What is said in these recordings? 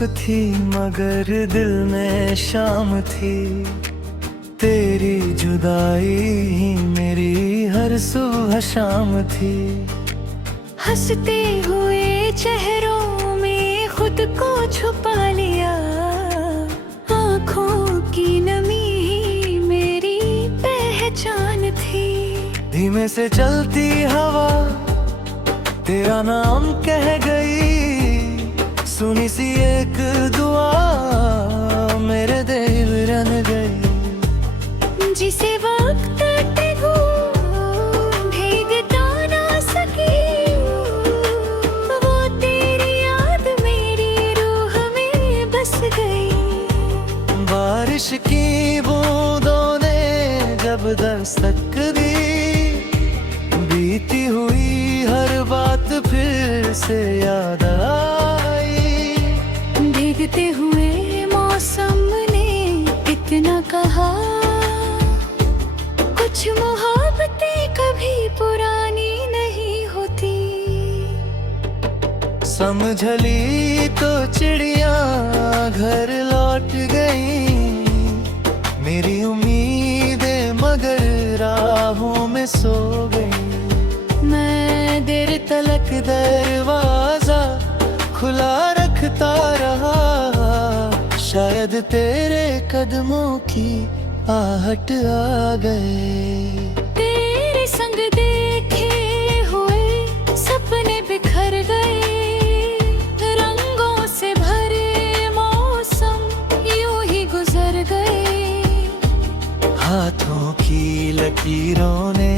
धूप थी मगर दिल में शाम थी। तेरी जुदाई ही मेरी हर सुबह शाम थी। हंसते हुए चेहरों में खुद को छुपा लिया। आँखों की नमी ही मेरी पहचान थी। धीमे से चलती हवा तेरा नाम कह गई। सुनी सी एक दुआ मेरे दिल रन गई। जिसे वक्त भीगता ना सकी, वो तेरी याद मेरी रूह में बस गई। बारिश की बूंदों ने जब दस्तक दी, बीती हुई हर बात फिर से याद आई। भीगते हुए मौसम ने इतना कहा, कुछ मोहब्बतें कभी पुरानी नहीं होती। समझली तो चिड़िया घर लौट गई। मेरी उम्मीदें मगर राहों में सो गई। मैं देर तलक दरवाजा खुला रखता रहा। शायद तेरे कदमों की आहट आ गए। तेरे संग देखे हुए सपने बिखर गए। रंगों से भरे मौसम यूं ही गुजर गए। हाथों की लकीरों ने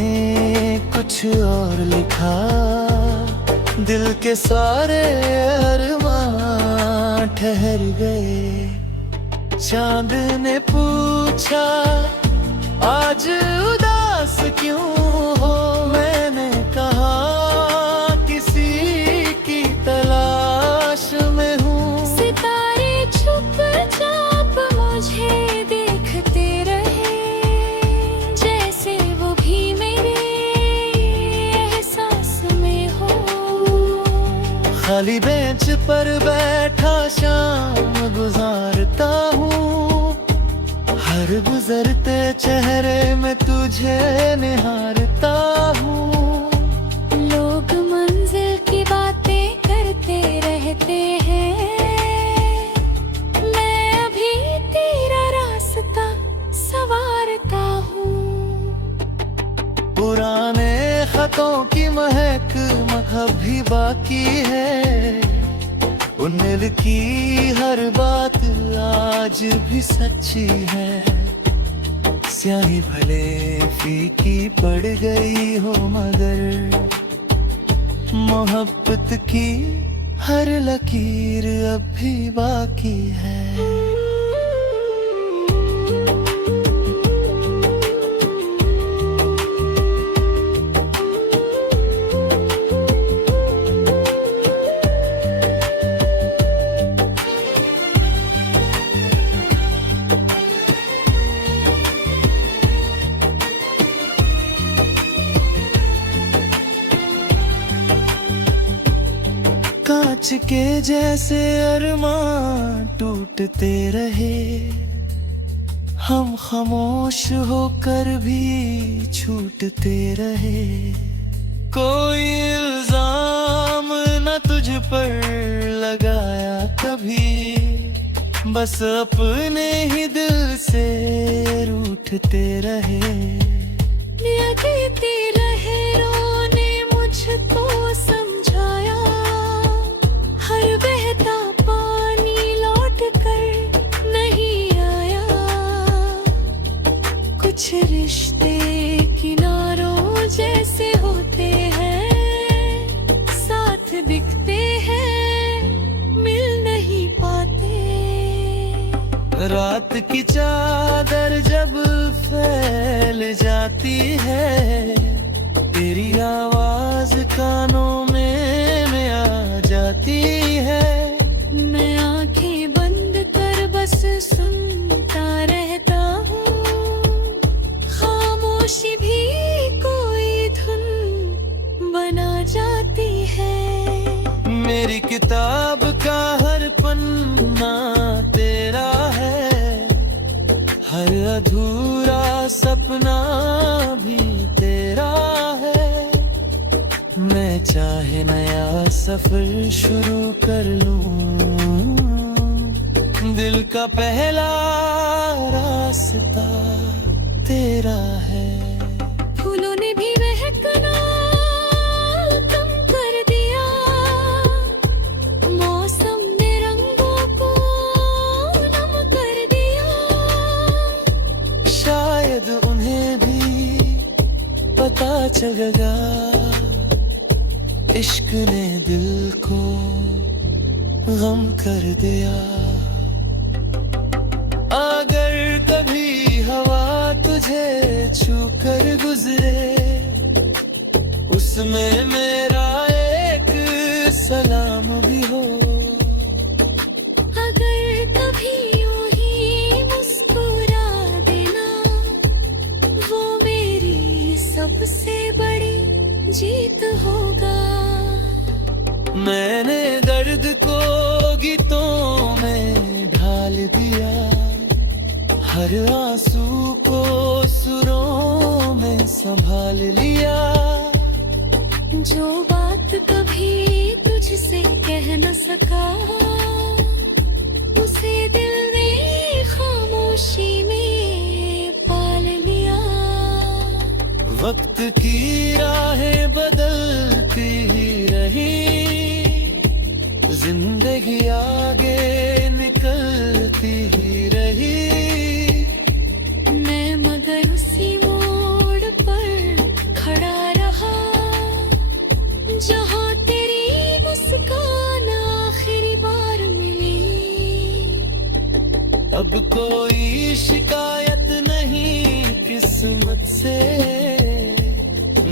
कुछ और लिखा। दिल के सारे अरमां ठहर गए। चांद ने पूछा आज उदास क्यों हो। मैंने कहा किसी की तलाश में हूँ। सितारे चुपचाप मुझे देखते रहे, जैसे वो भी मेरे एहसास में हो। खाली बेंच पर बैठा शाम गुजारता हूँ। हर गुजरते चेहरे में तुझे निहारता हूँ। लोग मंजिल की बातें करते रहते हैं, मैं अभी तेरा रास्ता संवारता हूँ। पुराने खतों की महक अभी बाकी है। उन की हर बात आज भी सच्ची है। स्याही भले फीकी पड़ गई हो मगर मोहब्बत की हर लकीर अब भी बाकी है। कांच के जैसे अरमान टूटते रहे। हम खामोश होकर भी छूटते रहे। कोई इल्जाम न तुझ पर लगाया कभी। बस अपने ही दिल से रूठते रहे। लगती लहरों ने मुझको समझाया, हर बहता पानी लौट कर नहीं आया। कुछ रिश्ते किनारों जैसे होते हैं, साथ दिखते हैं मिल नहीं पाते। रात की चादर जब फैल जाती है, तेरी आवाज कानों में आ जाती है। मैं आंखें बंद कर बस सुनता रहता हूँ। खामोशी भी कोई धुन बना जाती है। मेरी किताब का हर पन्ना अधूरा सपना भी तेरा है। मैं चाहे नया सफर शुरू कर लूं, दिल का पहला रास्ता तेरा है। फूलों ने भी महकना कम कर दिया, मौसम ने रंगों को नम कर दिया। शायद उन्हें भी पता चलेगा, इश्क ने दिल को गम कर दिया। अगर कभी हवा तुझे छू कर गुजरे, उसमें मेरा एक सलाम भी हो। अगर कभी यूं ही मुस्कुरा देना, वो मेरी सबसे बड़ी जीत होगा। मैंने दर्द को गीतों में ढाल दिया, हर आंसू को सुरों में संभाल लिया। जो बात कभी तुझसे कह न सका, उसे दिल ने खामोशी में पाल लिया। वक्त की राहें बदलती ही रही, जिंदगी आगे निकलती ही रही। मैं मगर उसी मोड़ पर खड़ा रहा, जहाँ तेरी मुस्कान आखिरी बार मिली। अब कोई शिकायत नहीं किस्मत से,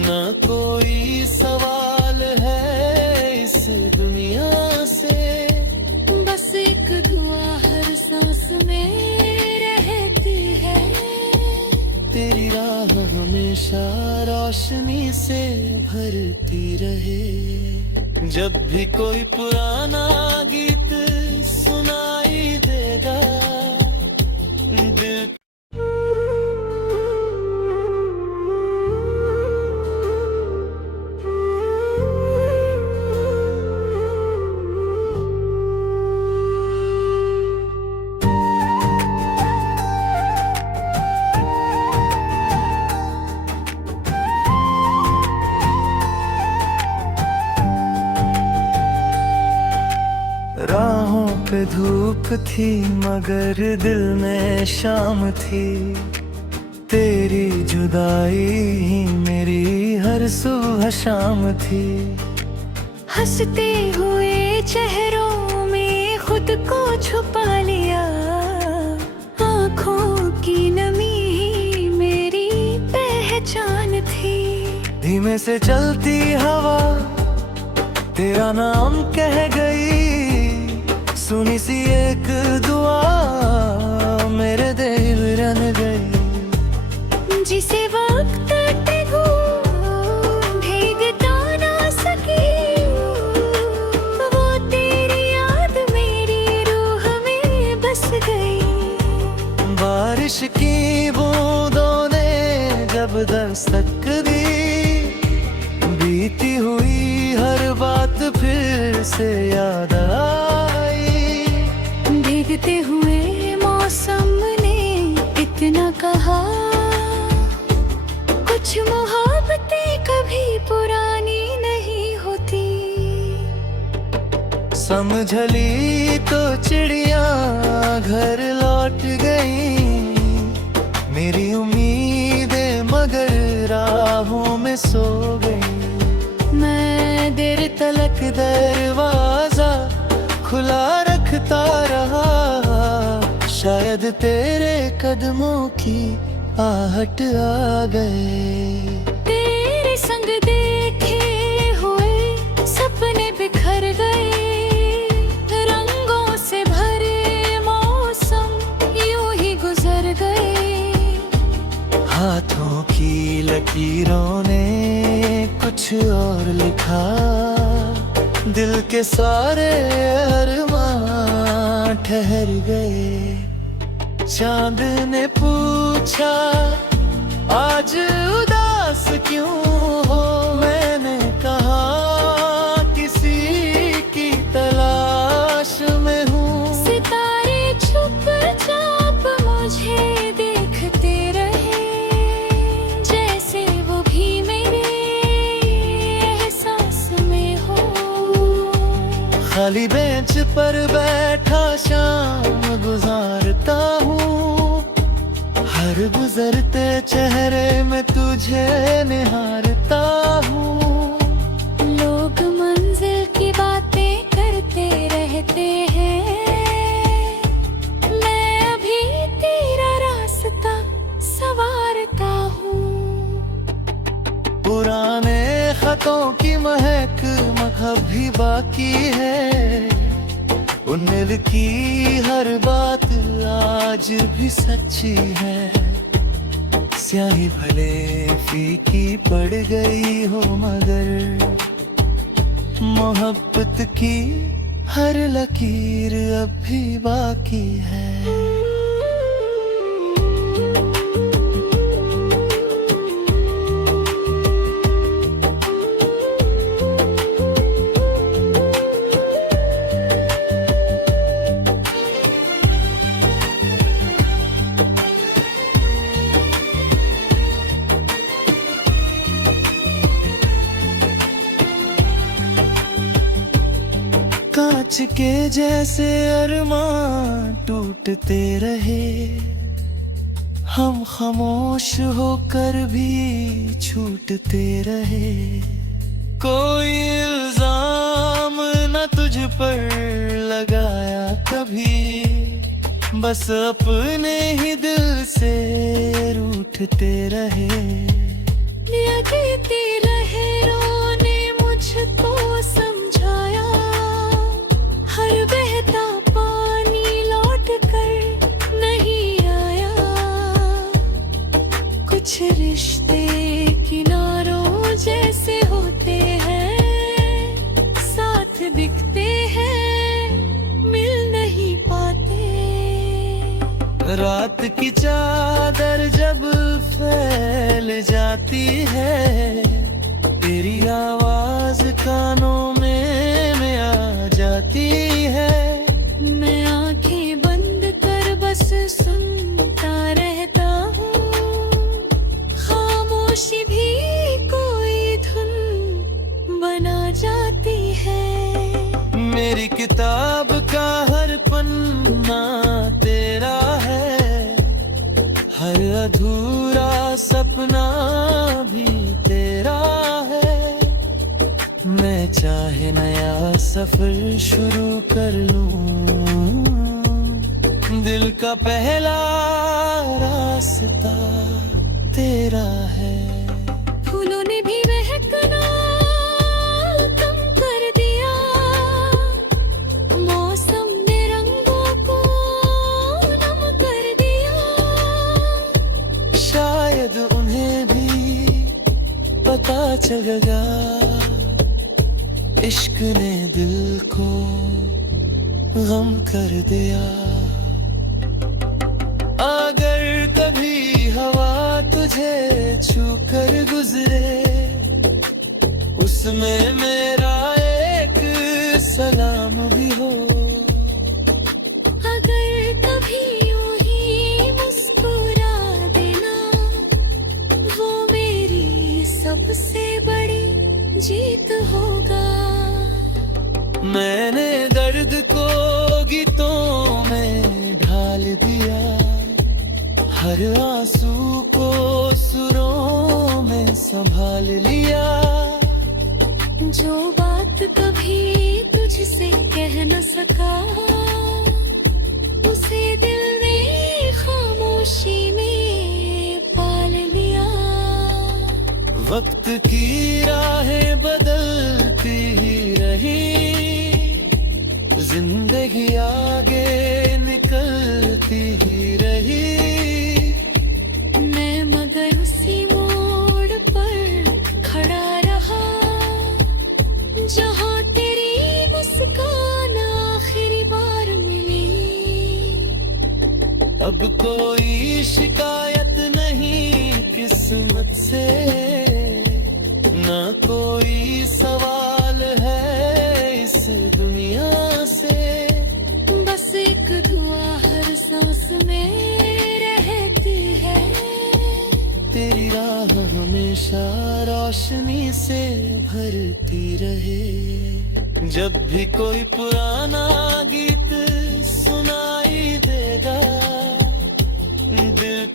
ना कोई सवाल है इस दुनिया से। बस एक दुआ हर सांस में रहती है, तेरी राह हमेशा रोशनी से भरती रहे। जब भी कोई पुराना गीत सुनाई देगा, दिल राहों पे धूप थी मगर दिल में शाम थी। तेरी जुदाई ही मेरी हर सुबह शाम थी। हंसते हुए चेहरों में खुद को छुपा लिया, आँखों की नमी ही मेरी पहचान थी। धीमे से चलती हवा तेरा नाम कह गई, सुनी सी एक दुआ मेरे दिल रन गई। जिसे वक्त भीगता ना सकी, वो तेरी याद मेरी रूह में बस गई। बारिश की बूंदों ने जब दस्तक दी, बीती हुई हर बात फिर से याद आई। भीगते हुए मौसम ने इतना कहा, कुछ मोहब्बतें कभी पुरानी नहीं होती। समझली तो चिड़िया घर लौट गई, मेरी उम्मीदें मगर राहों में सो गई। मैं देर तलक दरवाजा खुला रखता रहा, शायद तेरे कदमों की आहट आ गए। तेरे संग देखे हुए सपने बिखर गए, रंगों से भरे मौसम यूं ही गुजर गए। हाथों की लकीरों ने कुछ और लिखा, दिल के सारे अरमां ठहर गए। चांद ने पूछा आज उदास क्यों हो, मैंने कहा किसी की तलाश में हूँ। सितारे चुपचाप मुझे देखते रहे, जैसे वो भी मेरे एहसास में हो। खाली बेंच पर बैठा शाम गुजारता हूँ, हर गुजरते चेहरे में तुझे निहारता हूँ। लोग मंजिल की बातें करते रहते हैं, मैं अभी तेरा रास्ता संवारता हूँ। पुराने खतों की महक अभी बाकी है, उन की हर बात आज भी सच्ची है। स्याही भले फीकी पड़ गई हो, मगर मोहब्बत की हर लकीर अब भी बाकी है। कांच के जैसे अरमान टूटते रहे, हम खामोश होकर भी छूटते रहे। कोई इल्जाम न तुझ पर लगाया कभी, बस अपने ही दिल से रूठते रहे। देती रहे रोने मुझको समझाया, हर बहता पानी लौट कर नहीं आया। कुछ रिश्ते किनारों जैसे होते हैं, साथ दिखते हैं मिल नहीं पाते। रात की चादर जब फैल जाती है, तेरी आवाज कानों में आ जाती है। मैं आंखें बंद कर बस सुनता रहता हूँ, खामोशी भी कोई धुन बना जाती है। मेरी किताब का हर पन्ना तेरा है, हर अधूरा सपना भी तेरा है। मैं चाहे नया सफर शुरू कर लूं, दिल का पहला रास्ता तेरा है। फूलों ने भी महकना कम कर दिया, मौसम ने रंगों को नम कर दिया। शायद उन्हें भी पता चलेगा, इश्क ने दिल को गम कर दिया। अगर कभी हवा तुझे छू कर गुजरे, उसमें मेरा एक सलाम भी हो। अगर कभी यूं ही मुस्कुरा देना, वो मेरी सबसे बड़ी जीत होगा। मैंने दर्द को गीतों में ढाल दिया, हर आंसू को सुरों में संभाल लिया। जो बात कभी तुझसे कह न सका, उसे दिल ने खामोशी में पाल लिया। वक्त की राहें बदलती ही रही, जिंदगी आगे निकलती ही रही। मैं मगर उसी मोड़ पर खड़ा रहा, जहाँ तेरी मुस्कान आखिरी बार मिली। अब कोई शिकायत नहीं किस्मत से, ना कोई सवाल है इस दुनिया से। बस एक दुआ हर सांस में रहती है, तेरी राह हमेशा रोशनी से भरती रहे। जब भी कोई पुराना गीत सुनाई देगा, दिल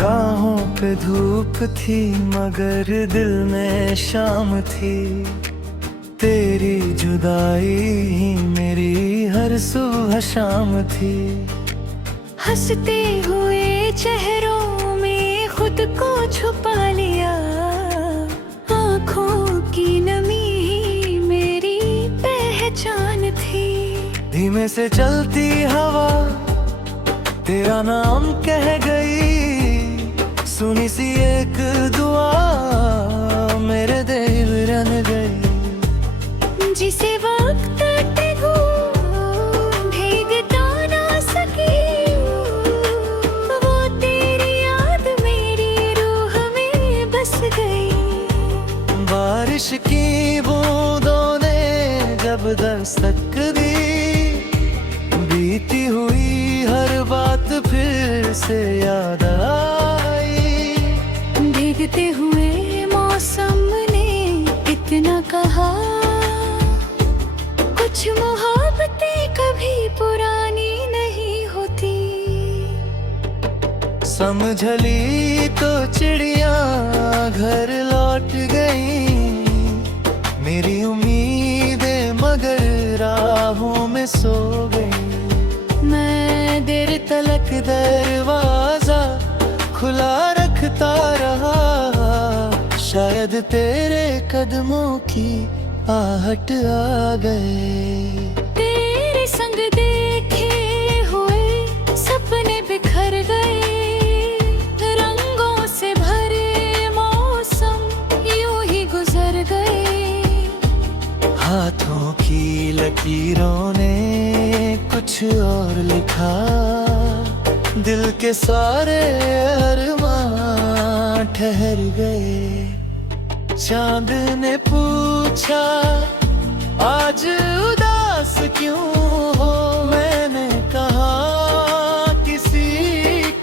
राहों पे धूप थी मगर दिल में शाम थी। तेरी जुदाई ही मेरी हर सुबह शाम थी। हंसते हुए चेहरों में खुद को छुपा लिया, आँखों की नमी ही मेरी पहचान थी। धीमे से चलती हवा तेरा नाम कह गई, सुनी सी एक दुआ मेरे दिल रन गई। जिसे वक्त भीगता ना सकी, वो तेरी याद मेरी रूह में बस गई। बारिश की बूंदों ने जब दस्तक दी, बीती हुई हर बात फिर से याद आई। भीगते हुए मौसम ने इतना कहा, कुछ मोहब्बतें कभी पुरानी नहीं होती। समझली तो चिड़िया घर लौट गई, मेरी उम्मीदें मगर राहों में सो गई। मैं देर तलक दरवाजा खुला रखता रहा, शायद तेरे कदमों की आहट आ गए। तेरे संग देखे हुए सपने बिखर गए, रंगों से भरे मौसम यूं ही गुजर गए। हाथों की लकीरों ने कुछ और लिखा, दिल के सारे अरमां ठहर गए। चांद ने पूछा आज उदास क्यों हो, मैंने कहा किसी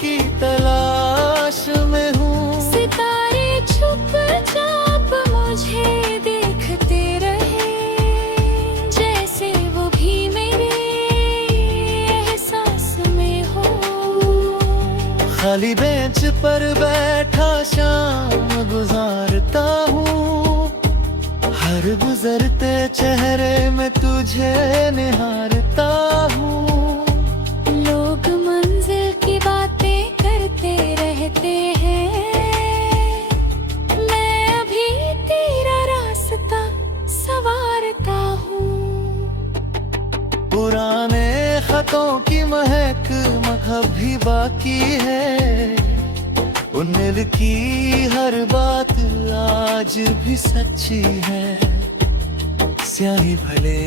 की तलाश में हूँ। सितारे चुपचाप मुझे देखते रहे, जैसे वो भी मेरे एहसास में हो। खाली बेंच पर बैठा शाम गुजारता हूँ, हर गुजरते चेहरे में तुझे निहारता हूँ। लोग मंजिल की बातें करते रहते हैं, मैं अभी तेरा रास्ता संवारता हूँ। पुराने खतों की महक अभी बाकी है, उन दिल की हर बात आज भी सच्ची है। स्याही भले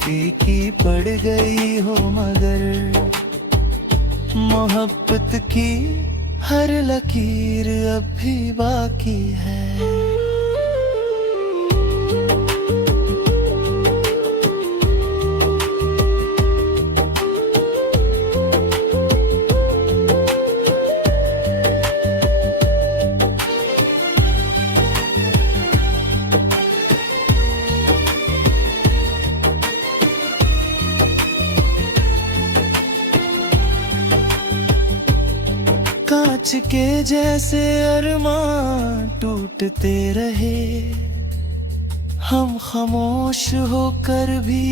फीकी पड़ गई हो मगर मोहब्बत की हर लकीर अब भी बाकी है। कांच के जैसे अरमान टूटते रहे, हम खामोश होकर भी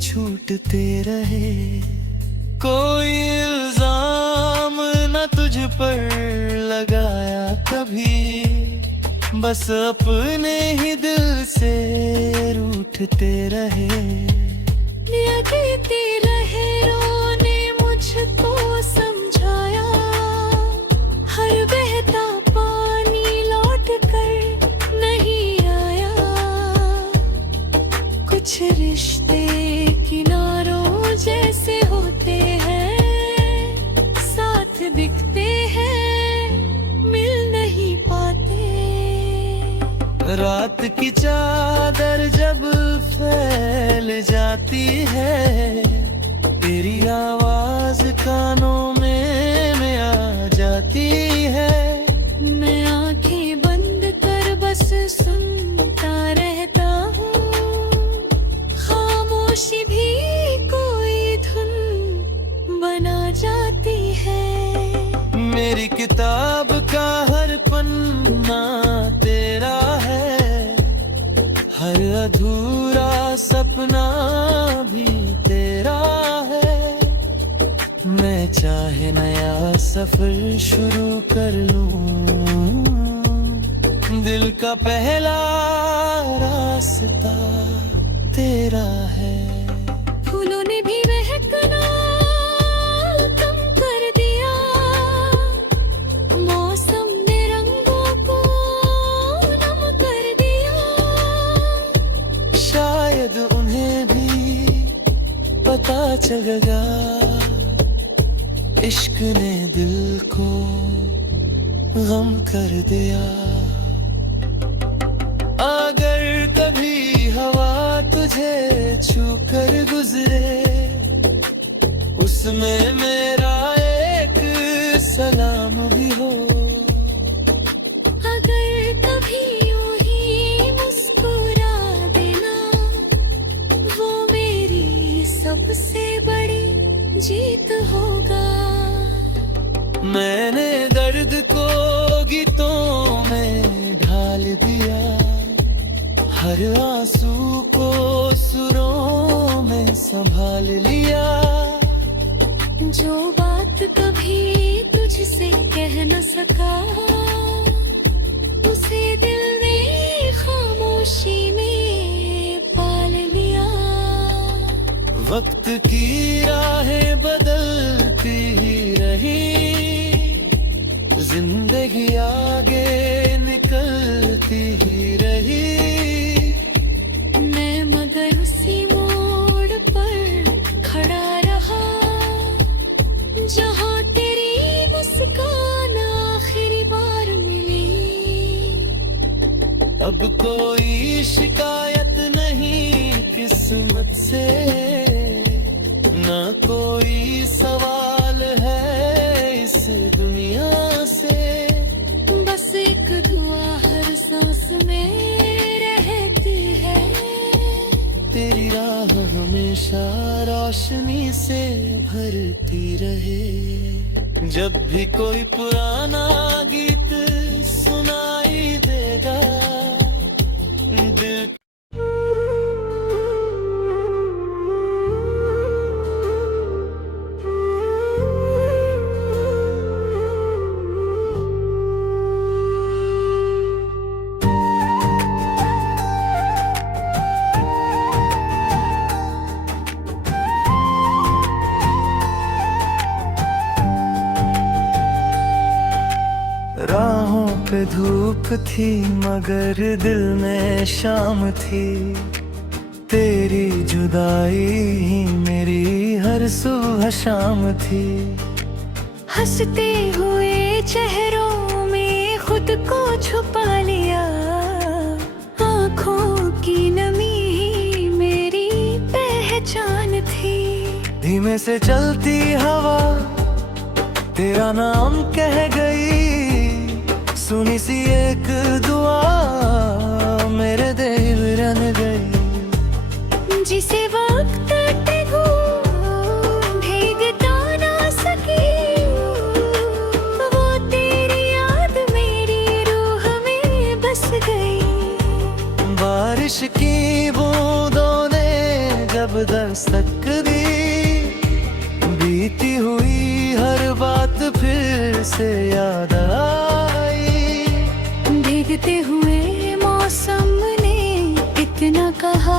छूटते रहे। कोई इल्जाम न तुझ पर लगाया कभी, बस अपने ही दिल से रूठते रहे। देते रहे रोने मुझको समझाया, हर बहता पानी लौट कर नहीं आया। कुछ रिश्ते किनारों जैसे होते हैं, साथ दिखते हैं मिल नहीं पाते। रात की चादर जब फैल जाती है, तेरी आवाज कानों में आ जाती है। मैं आंखें बंद कर बस सुनता रहता हूँ, खामोशी भी कोई धुन बना जाती है। मेरी किताब का हर पन्ना तेरा है, हर अधूरा सपना भी तेरा है। मैं चाहे नया सफर शुरू कर लूं, दिल का पहला रास्ता तेरा है। फूलों ने भी महकना कम कर दिया, मौसम ने रंगों को नम कर दिया। शायद उन्हें भी पता चलेगा, इश्क ने दिल को गम कर दिया। अगर कभी हवा तुझे छू कर गुजरे, उसमें मेरा एक सलाम भी हो। अगर कभी यूं ही मुस्कुरा देना, वो मेरी सबसे बड़ी जीत होगा। मैंने दर्द को गीतों में ढाल दिया, हर आंसू को सुरों में संभाल लिया। जो बात कभी तुझसे कह न सका, उसे दिल ने खामोशी में पाल लिया। वक्त की राहें बदलती ही रही, जिंदगी आगे निकलती ही रही। मैं मगर उसी मोड़ पर खड़ा रहा, जहाँ तेरी मुस्कान आखिरी बार मिली। अब कोई शिकायत नहीं किस्मत से, ना कोई सवाल है इस दुनिया से। बस एक दुआ हर सांस में रहती है, तेरी राह हमेशा रोशनी से भरती रहे। जब भी कोई पुराना गीत सुनाई देगा, दिल राहों पे धूप थी मगर दिल में शाम थी। तेरी जुदाई ही मेरी हर सुबह शाम थी। हंसते हुए चेहरों में खुद को छुपा लिया, आँखों की नमी ही मेरी पहचान थी। धीमे से चलती हवा तेरा नाम कह गई, सुनी सी एक दुआ मेरे दिल रन गई। जिसे वक्त भीगता ना सकी, वो तेरी याद मेरी रूह में बस गई। बारिश की बूंदों ने जब दस्तक दी, बीती हुई हर बात फिर से याद आई। भीगते हुए कितना कहा,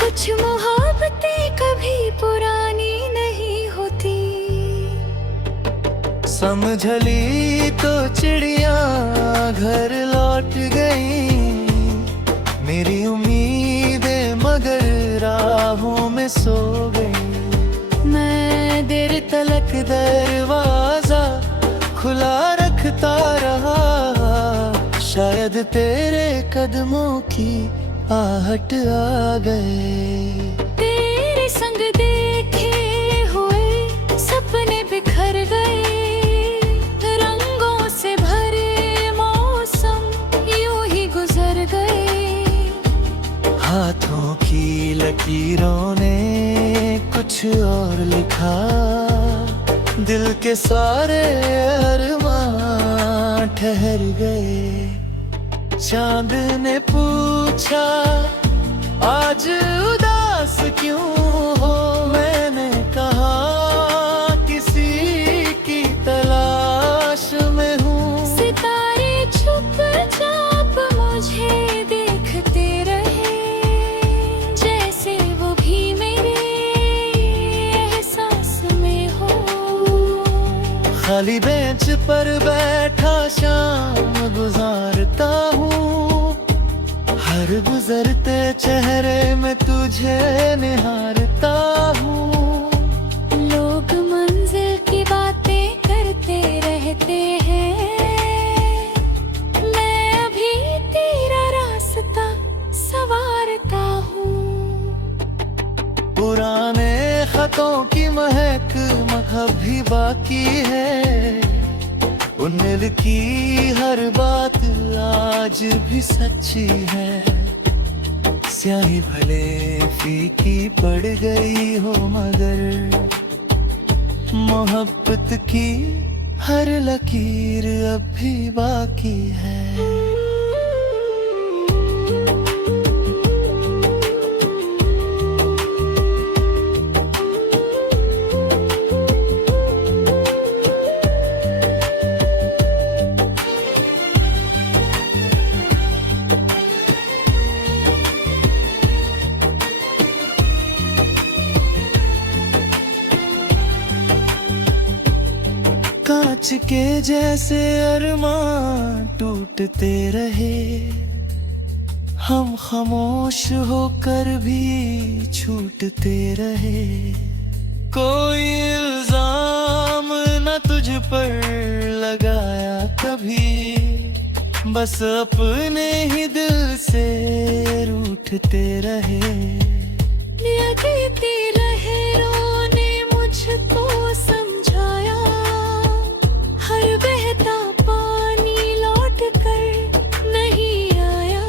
कुछ मोहब्बतें कभी पुरानी नहीं होती। समझली तो चिड़िया घर लौट गई, मेरी उम्मीदें मगर राहों में सो गई। मैं देर तलक दरवाजा खुला रखता रहा, शायद तेरे कदमों की आहट आ गए। तेरे संग देखे हुए सपने बिखर गए, रंगों से भरे मौसम यूं ही गुजर गए। हाथों की लकीरों ने कुछ और लिखा, दिल के सारे अरमां ठहर गए। चांद ने पूछा आज उदास क्यों हो, मैंने कहा किसी की तलाश में हूँ। सितारे चुपचाप मुझे देखते रहे, जैसे वो भी मेरे एहसास में हो। खाली बेंच पर बैठा शाम गुजारता हूँ, हर गुजरते चेहरे में तुझे निहारता हूँ। लोग मंजिल की बातें करते रहते हैं, मैं अभी तेरा रास्ता संवारता हूँ। पुराने खतों की महक अभी बाकी है, उन की हर बात आज भी सच्ची है। स्याही भले फीकी पड़ गई हो मगर मोहब्बत की हर लकीर अब भी बाकी है। कांच के जैसे अरमान टूटते रहे, हम खामोश होकर भी छूटते रहे। कोई इल्जाम न तुझ पर लगाया कभी, बस अपने ही दिल से रूठते रहे। बीती लहरों ने मुझको समझाया, हर बहता पानी लौट कर नहीं आया।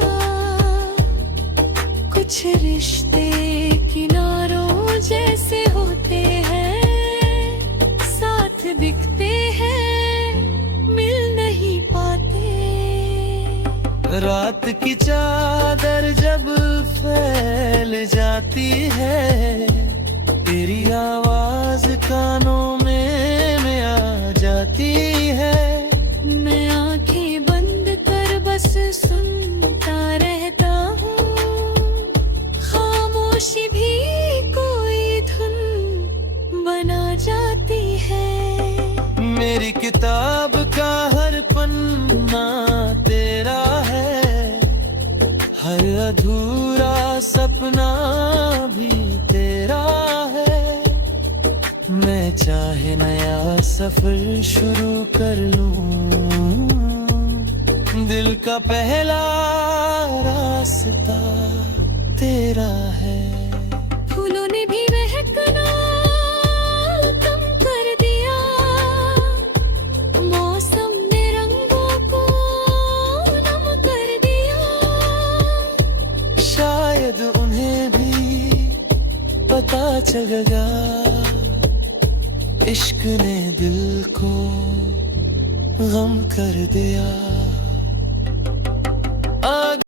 कुछ रिश्ते किनारों जैसे होते हैं, साथ दिखते हैं मिल नहीं पाते। रात की चादर जब फैल जाती है, तेरी आवाज कानों में आ जाती है। मैं आंखें बंद कर बस सुनता रहता हूँ, खामोशी भी कोई धुन बना जाती है। मेरी किताब का हर पन्ना तेरा है, हर अधूरा सपना भी तेरा है। मैं चाहे नया सफर शुरू कर लूं, दिल का पहला रास्ता तेरा है। फूलों ने भी महकना कम कर दिया, मौसम ने रंगों को नम कर दिया। शायद उन्हें भी पता चलेगा, इश्क ने दिल को गम कर दिया।